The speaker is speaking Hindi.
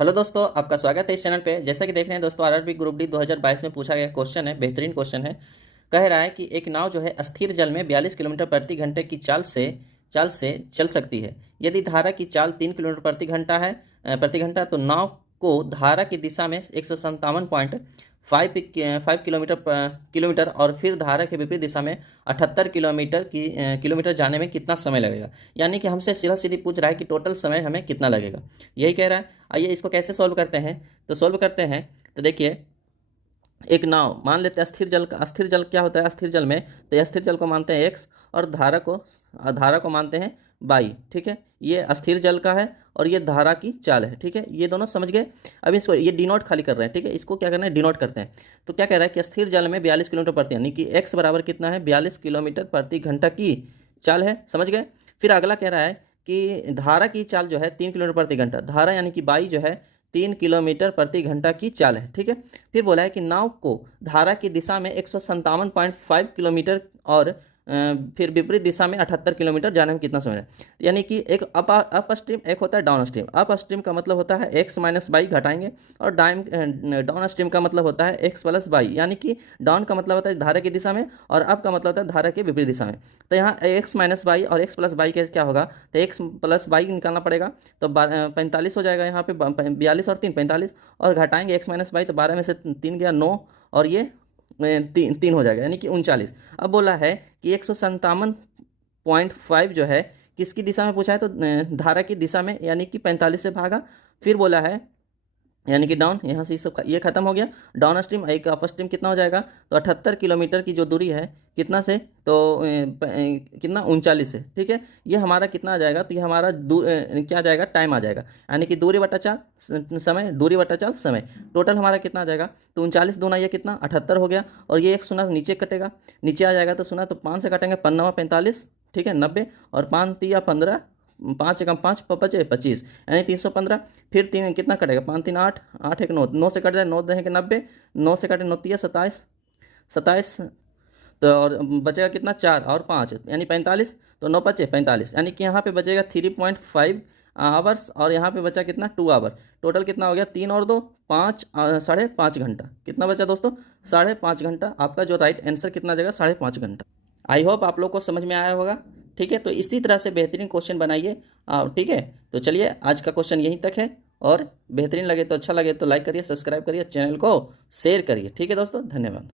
हेलो दोस्तों, आपका स्वागत है इस चैनल पे। जैसा कि देख रहे हैं दोस्तों, आरआरबी ग्रुप डी 2022 में पूछा गया क्वेश्चन है, बेहतरीन क्वेश्चन है। कह रहा है कि एक नाव जो है स्थिर जल में 42 किलोमीटर प्रति घंटे की चाल से चल सकती है। यदि धारा की चाल 3 किलोमीटर प्रति घंटा तो नाव को धारा की दिशा में 157.5 किलोमीटर और फिर धारा के विपरीत दिशा में 78 किलोमीटर जाने में कितना समय लगेगा। यानी कि हमसे सीधा सीधी पूछ रहा है कि टोटल समय हमें कितना लगेगा, यही कह रहा है। आइए इसको कैसे सॉल्व करते हैं। तो देखिए, एक नाव मान लेते हैं अस्थिर जल क्या होता है। अस्थिर जल में तो अस्थिर जल को मानते हैं एक्स और धारा को मानते हैं बाई। ठीक है, ये अस्थिर जल का है और ये धारा की चाल है। ठीक है, ये दोनों समझ गए। अब इसको ये डिनोट खाली कर रहे हैं। ठीक है, इसको क्या करना है, डिनोट करते हैं। तो क्या कह रहा है कि स्थिर जल में 42 किलोमीटर प्रति, यानी कि एक्स बराबर कितना है, 42 किलोमीटर प्रति घंटा की चाल है। समझ गए। फिर अगला कह रहा है कि धारा की चाल जो है 3 किलोमीटर प्रति घंटा, धारा यानी कि बाई जो है 3 किलोमीटर प्रति घंटा की चाल है। ठीक है, फिर बोला है कि नाव को धारा की दिशा में 157.5 किलोमीटर और फिर विपरीत दिशा में 78 किलोमीटर जाने में कितना समय है। यानी कि एक अप स्ट्रीम, एक होता है डाउन स्ट्रीम। अप स्ट्रीम का मतलब होता है एक्स माइनस बाई घटाएंगे, और डाउन स्ट्रीम का मतलब होता है एक्स प्लस बाई। यानी कि डाउन का मतलब होता है धारा की दिशा में और अप का मतलब होता है धारा के विपरीत दिशा में। तो यहाँ एक्स माइनस बाई और एक्स प्लस बाई क्या होगा, तो एक्स प्लस बाई निकालना पड़ेगा। तो 45 हो जाएगा यहाँ पे, 42 और 3 45, और घटाएंगे एक्स माइनस बाई, तो 12 में से 3 गया 9, और ये तीन हो जाएगा, यानी कि 39। अब बोला है कि 157.5 जो है किसकी दिशा में पूछा है, तो धारा की दिशा में, यानी कि 45 से भागा। फिर बोला है यानी कि डाउन, यहाँ से सब ये खत्म हो गया। डाउन स्ट्रीम एक अप स्ट्रीम कितना हो जाएगा, तो 78 किलोमीटर की जो दूरी है कितना से, तो कितना 39 से। ठीक है, ये हमारा कितना आ जाएगा, तो ये हमारा क्या आ जाएगा, टाइम आ जाएगा। यानी कि दूरी बटा चाल समय, दूरी बटा चाल समय, टोटल हमारा कितना आ जाएगा, तो 39 दूना ये कितना 78 हो गया। और ये एक सुना नीचे कटेगा, नीचे आ जाएगा तो सुना, तो 5 से काटेंगे, 5 45, ठीक है 90, और 5 3 15, 5 एकम 5 बचे 25, यानी 315। फिर 3 कितना कटेगा, 5 3 8, 8 1 9, 9 से कट जाए, 9 दहे के 90, 9 से कटे 9 3 27, 27, तो और बचेगा कितना 4 और 5, यानी 45, तो 9 बचे 45, यानी कि यहाँ पे बचेगा 3.5 आवर्स, और यहाँ पे बचा कितना 2 आवर। टोटल कितना हो गया, 3 और 2 5, 5.5 घंटा। कितना बचा दोस्तों, 5.5 घंटा। आपका जो राइट आंसर कितना आ जाएगा, 5.5 घंटा। आई होप आप लोग को समझ में आया होगा। ठीक है, तो इसी तरह से बेहतरीन क्वेश्चन बनाइए। ठीक है, तो चलिए आज का क्वेश्चन यहीं तक है, और बेहतरीन लगे तो अच्छा लगे तो लाइक करिए, सब्सक्राइब करिए, चैनल को शेयर करिए। ठीक है दोस्तों, धन्यवाद।